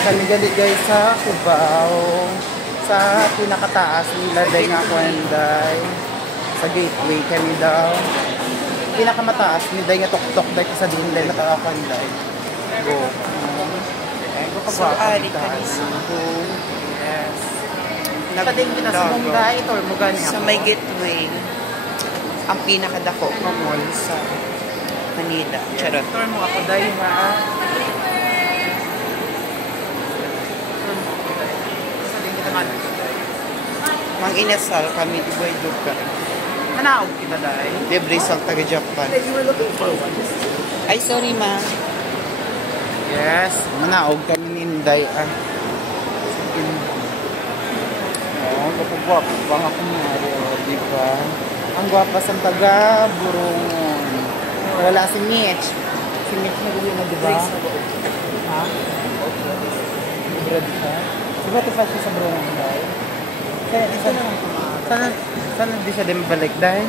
kami gali guys sa Cubao. Sa pinakataas nila day nga kwenday. Sa gateway kami daw. Pinakamataas ni day nga tok-tok day sa din day nakakakwenday. Go. So, ari ka Yes. Nagding pinasumungday ito or mugani ako. Sa may gateway, ang pinakadako ng mall sa Manila. Charot. Tour mo ako day ha. Mang inasal kami, ibuhay ka. Manaog kita day. Libre sa taga-Japan. Ay, sorry ma. Yes, manaog kami ni Inday ah. Oh, gwapo pa nga kumari, oh, di ba? Ang gwapa sa taga Burungon. Wala si Mitch. Si Mitch na uwi na, di ba? Ha? Libre di siya? Di ba ito siya sa Burungon, Day? Sana di siya din balik, Day?